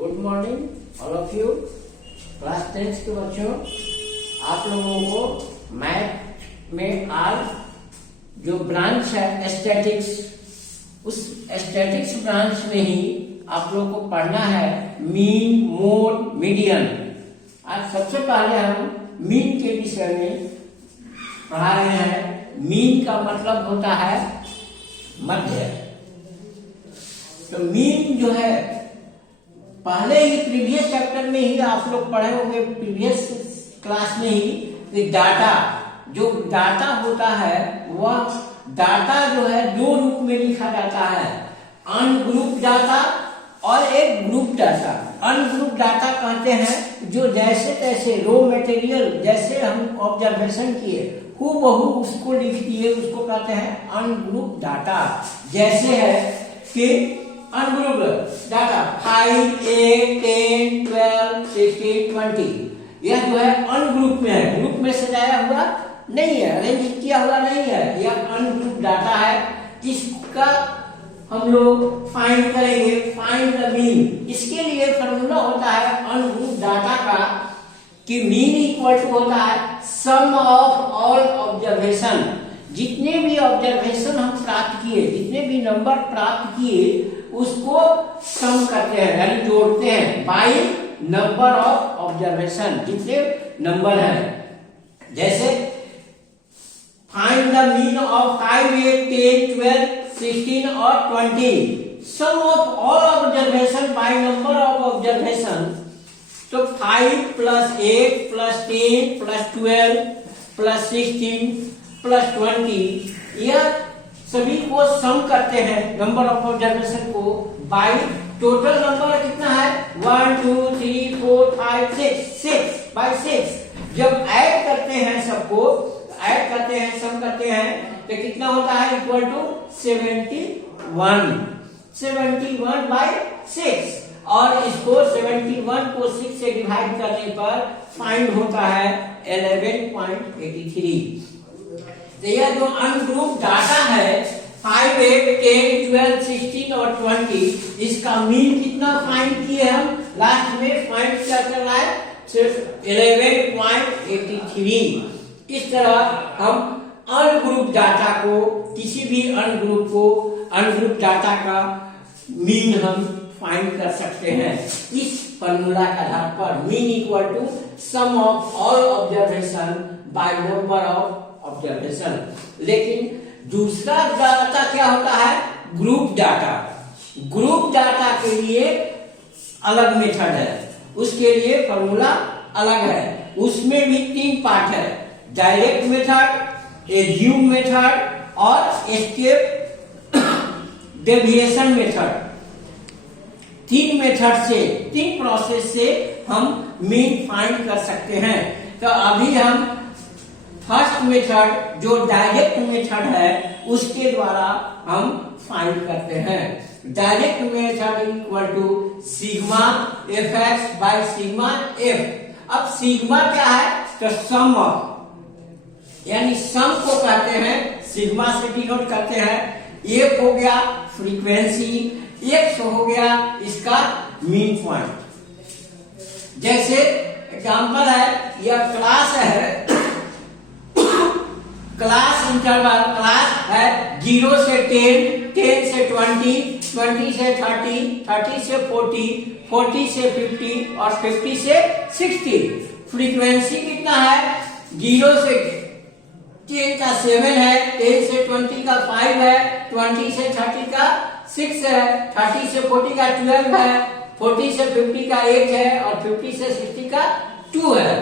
Good morning all of you. Class 10 के बच्चों, आप लोगों को मैथ में आज जो ब्रांच है स्टैटिक्स, उस स्टैटिक्स ब्रांच में ही आप लोगों को पढ़ना है मीन, मोड, मीडियन। आज सबसे पहले हम मीन के विषय में पढ़ा रहे हैं। मीन का मतलब होता है मध्य। तो मीन जो है पहले ही प्रीवियस चैप्टर में ही आप लोग पढ़े होंगे, प्रीवियस क्लास में ही, कि डाटा, जो डाटा होता है वह डाटा जो है दो रूप में लिखा जाता है, अनग्रुप डाटा और एक ग्रुप डाटा। अनग्रुप डाटा कहते हैं जो जैसे तैसे रॉ मटेरियल, जैसे हम ऑब्जर्वेशन किए हूबहू उसको लिख दिए, उसको कहते हैं अनग्रुप डाटा। जैसे है कि अनग्रुप डाटा 5, 8, 10, 12, 16, 20, यह जो है अनग्रुप में है, ग्रुप में सजाया हुआ नहीं है, अरेंज किया हुआ नहीं है, यह अनग्रुप डाटा है। इसका हम लोग फाइंड करेंगे, फाइंड द मीन। इसके लिए फॉर्मूला होता है अनग्रुप डाटा का कि मीन इक्वल टू होता है सम ऑफ ऑल ऑब्जर्वेशन। जितने भी ऑब्जर्वेशन हम प्राप्त किए, जितने भी नंबर प्राप्त किए, उसको सम करते हैं यानी जोड़ते हैं बाय नंबर ऑफ ऑब्जर्वेशन, जितने नंबर हैं। जैसे फाइंड द मीन ऑफ 5, 8, 10, 12, 16 और 20, sum of all observation by number of observation. तो 5 plus 8 plus 10 plus 12 plus 16 plus 20, यह सभी को सम करते हैं नंबर ऑफ ऑब्जर्वेशन को बाय टोटल नंबर कितना है 1, 2, 3, 4, 5, 6 बाय 6। जब ऐड करते हैं सबको, ऐड करते हैं, सम करते हैं, तो कितना होता है इक्वल टू 71 बाय 6। और इसको 71 को 6 से डिवाइड करने पर फाइंड होता है 11.83। तो यह जो अनग्रुप डाटा है 5, 8, 10, 12, 16 और 20, इसका मीन कितना फाइंड किए हम, लास्ट में फाइंड क्या करना है, सिर्फ 11.83। इस तरह हम अनग्रुप डाटा को, किसी भी अनग्रुप डाटा का मीन हम फाइंड कर सकते हैं इस फॉर्मूला के आधार पर। Mean equal to sum of all observation by number of observation. लेकिन दूसरा डाटा क्या होता है, ग्रुप डाटा। ग्रुप डाटा के लिए अलग मेथड है, उसके लिए फॉर्मूला अलग है। उसमें भी 3 पार्ट है, डायरेक्ट मेथड, एज्यूम मेथड और एस्केप डेविएशन मेथड। 3 मेथड से, 3 प्रोसेस से हम मीन फाइंड कर सकते हैं। तो अभी हम फर्स्ट मेथड जो डायरेक्ट मेथड है उसके द्वारा हम फाइंड करते हैं। Direct method equal to sigma F X by sigma F. अब सिग्मा क्या है, तो सम ऑफ, यानी सम को कहते हैं, सिग्मा से डिनोट करते हैं। एफ हो गया फ्रीक्वेंसी, एक्स हो गया इसका मीन पॉइंट। जैसे एग्जांपल है, यह क्लास है, क्लास इंटरवल, क्लास है 0 से 10, 10 से 20, 20 से 30, 30 से 40, 40 से 50 और 50 से 60। फ्रीक्वेंसी कितना है, 0 से 10 का 7 है, 10 से 20 का 5 है, 20 से 30 का 6 है, 30 से 40 का 12 है, 40 से 50 का 8 है और 50 से 60 का 2 है।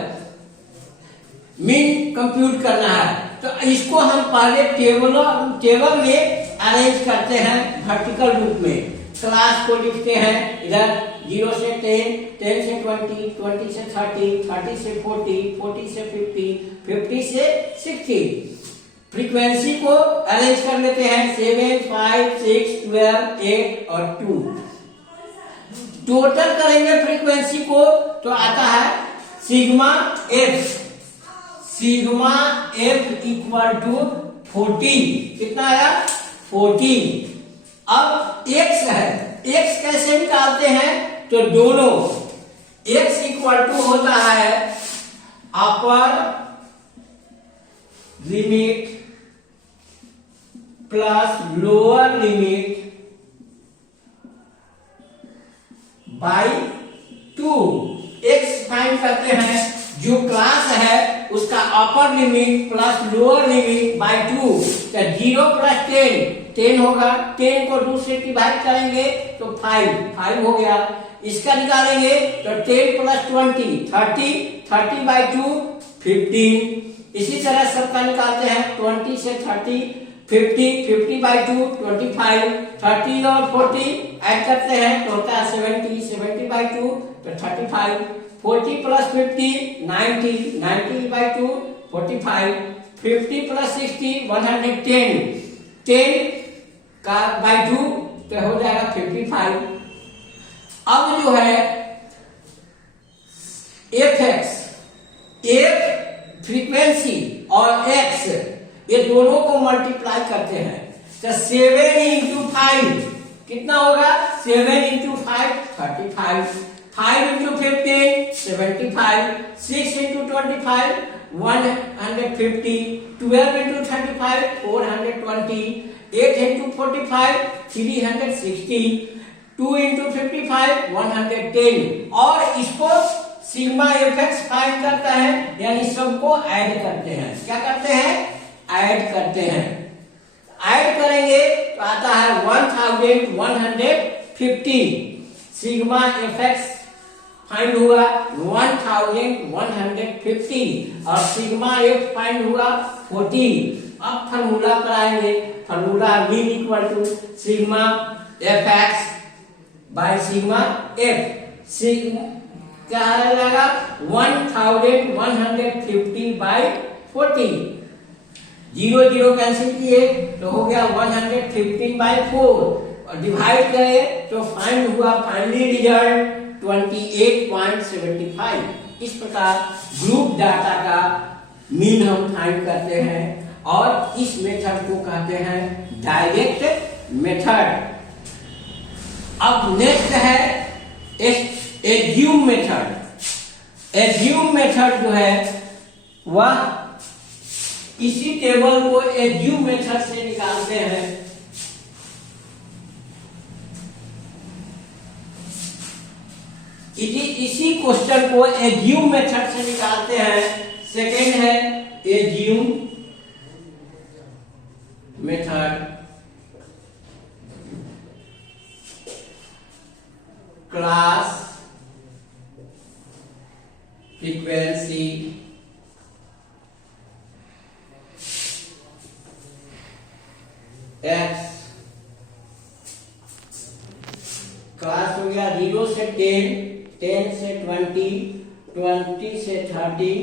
मीन कंप्यूट करना है, तो इसको हम पहले टेबल में अरेंज करते हैं वर्टिकल रूप में। क्लास को लिखते हैं इधर 0 से 10, 10 से 20, 20 से 30, 30 से 40, 40 से 50, 50 से 60। फ्रीक्वेंसी को अरेंज कर लेते हैं 7, 5, 6, 12, 8 और 2। टोटल करेंगे फ्रीक्वेंसी को तो आता है sigma F. Sigma F equal to 14। कितना आया, 14। अब एक्स है, एक्स कैसे निकालते हैं, तो दोनों x इक्वल टू होता है upper limit plus lower limit by 2। x find करते हैं, जो क्लास है उसका upper limit plus lower limit by 2। तो 0 प्लस 10 होगा, 10 को 2 से डिवाइड करेंगे तो 5 हो गया। इसका निकालेंगे तो 10 प्लस 20 30 बाई 2 15। इसी तरह सबका निकालते हैं, 20 से 30 50 बाई 2 25, 30 और 40 ऐड करते हैं तो होता है 70 बाई 2 तो 35, 40 प्लस 50 90 बाई 2 45, 50 प्लस 60 110, 10 का बाई 2 तो हो जाएगा 55। अब जो है fx, f फ्रीक्वेंसी और x ये दोनों को मल्टीप्लाई करते हैं तो 7 इंटू 5 कितना होगा, 7 into 5 35, 5 into 15 75, 6 into 25 150, 12 into 35 420, 8 into 45 360, 2 into 55 110। और इसको सिग्मा एफएक्स फाइंड करता है, यानी सबको ऐड करते हैं। क्या करते हैं, ऐड करते हैं। ऐड करेंगे तो आता है 1150। सिग्मा एफएक्स फाइंड हुआ 1150 और सिग्मा एफ फाइंड हुआ 40। अब फार्मूला पर आएंगे, formula mean equal to sigma F X by sigma F. Sigma क्या आएगा 1150 बाय 40, 0 कैंसिल किए तो हो गया 115 बाई 4 और डिवाइड करें तो फाइंड हुआ फाइनली रिजल्ट 28.75। इस प्रकार ग्रुप डाटा का मीन हम फाइंड करते हैं और इस मेथड को कहते हैं डायरेक्ट मेथड। अब नेक्स्ट है एज्यूम मेथड। एज्यूम मेथड जो है वह इसी टेबल को एज्यूम मेथड से निकालते हैं। इसी क्वेश्चन को एज्यूम मेथड से निकालते हैं। सेकेंड है assume method. Class frequency x class हो गया 0 से 10, 10 से 20, 20 से 30,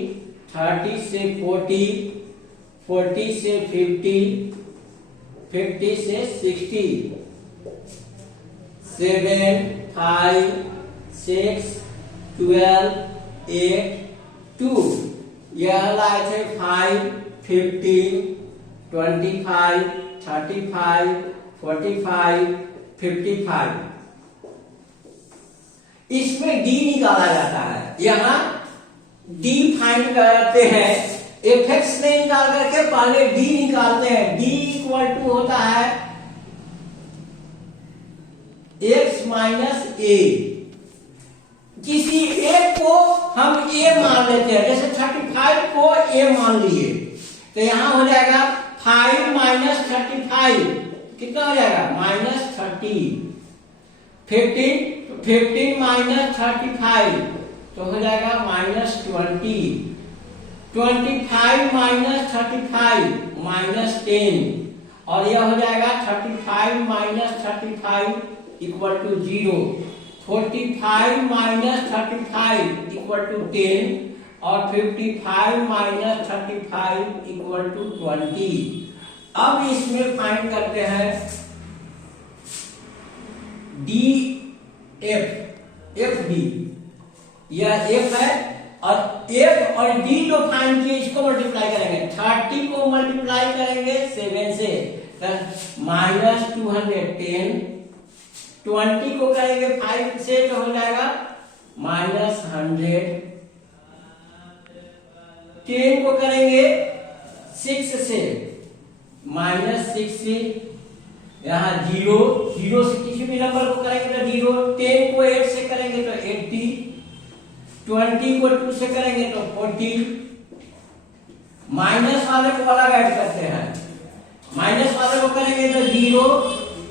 30 से 40, 40 से 50, 50 से 60, 7 5 6 12 8 2। यह लाए थे 5 15 25 35 45 55। इसमें डी निकाला जाता है। यहां डी फाइंड करते हैं, एफएक्स में निकाल करके पहले डी निकालते हैं। डी इक्वल टू होता है एक्स माइनस ए। किसी एक को हम ए मान लेते हैं, जैसे 35 को ए मान लिए तो यहां हो जाएगा 5 माइनस 35 कितना हो जाएगा -30। 15 माइनस 35 तो हो जाएगा -20। 25 माइनस 35 -10 और यह हो जाएगा 35 minus 35 equal to 0। 45 minus 35 equal to 10 और 55 माइनस 35 इक्वल टू 20। अब इसमें फाइंड करते हैं डी एफ डी। यह एफ है और एफ और डी जो फाइंड किए इसको मल्टीप्लाई करेंगे। 30 को मल्टीप्लाई करेंगे 7 से -210 20 को करेंगे 5 से तो हो जाएगा -100। 10 को करेंगे 6 से -60। यहाँ 0 से किसी भी नंबर को करेंगे तो 0। 10 को 8 से करेंगे तो 80। 20 को 2 से करेंगे तो 40। माइनस वाले को अलग ऐड करते हैं। माइनस वाले को करेंगे तो 0,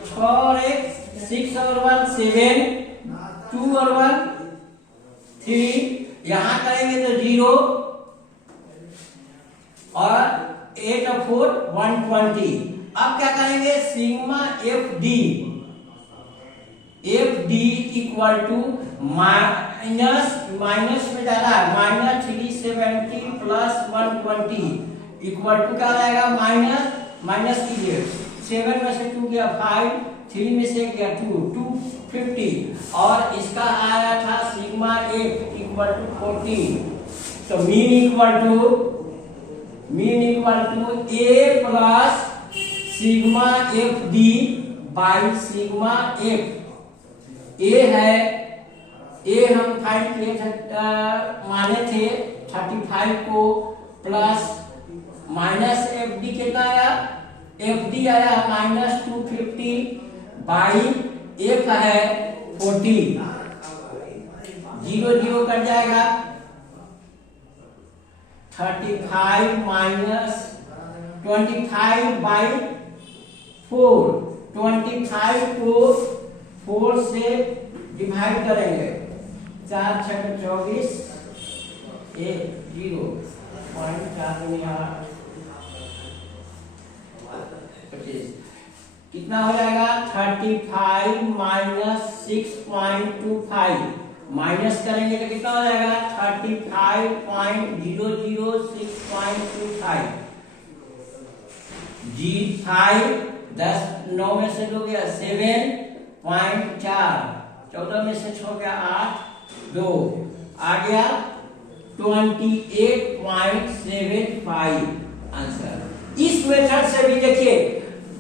6 और 1, 6 और 1 7, 2 और 1 3। यहां करेंगे तो 0 और 8 और 4 120। अब क्या करेंगे, sigma F D equal to minus में डाला -370 प्लस 120 इक्वल टू क्या आएगा, माइनस कीजिए। 7 में से 2 गया 5, 3 में से गया 2, 250 और इसका आया था सिग्मा एफ इक्वल टू 40। तो mean equal to A plus sigma F D by sigma F. A है, ए हम फाइंड किए थे, माने थे 35 को प्लस माइनस एफ डी कितना आया, एफ डी आया -250 बाई एफ है 40। 0 0 कट जाएगा। 35 माइनस 25 बाई 4। 25 को 4 से डिवाइड करेंगे, 4 6 24, 1 0 25। कितना हो जाएगा, 35 माइनस 6.25 माइनस करेंगे तो कितना हो जाएगा, 35.006.25। G5 10 9 में से 2 गया 7.4, 14 में से 6 गया 8 2 आ गया 28.75 आंसर। इस मेथड से भी देखिए,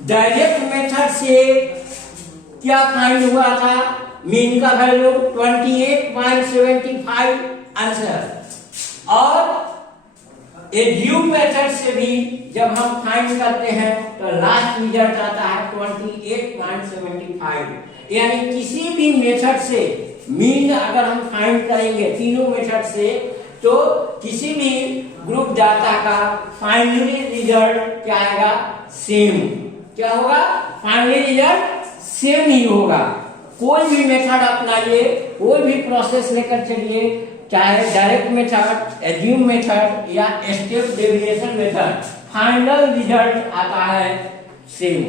डायरेक्ट मेथड से क्या फाइंड हुआ था, मीन का वैल्यू 28.75 आंसर। और एज्यूम मेथड से भी जब हम फाइंड करते हैं तो लास्ट रिजल्ट आता है 28.75। यानी किसी भी मेथड से मीन अगर हम फाइंड करेंगे तीनों मेथड से, तो किसी भी ग्रुप डाटा का फाइनली रिजल्ट क्या आएगा, सेम। क्या होगा, फाइनली रिजल्ट सेम ही होगा। कोई भी मेथड अपनाइए, कोई भी प्रोसेस लेकर चलिए, चाहे डायरेक्ट मेथड, एज्यूम मेथड या step deviation method, final result आता है सेम।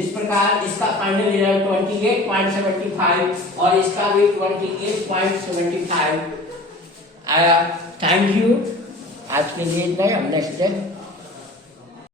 इस प्रकार इसका फाइनल रिजल्ट 28.75 और इसका भी 28.75 आया। Thank you. आज के लिए इतना ही, हम नेक्स्ट डे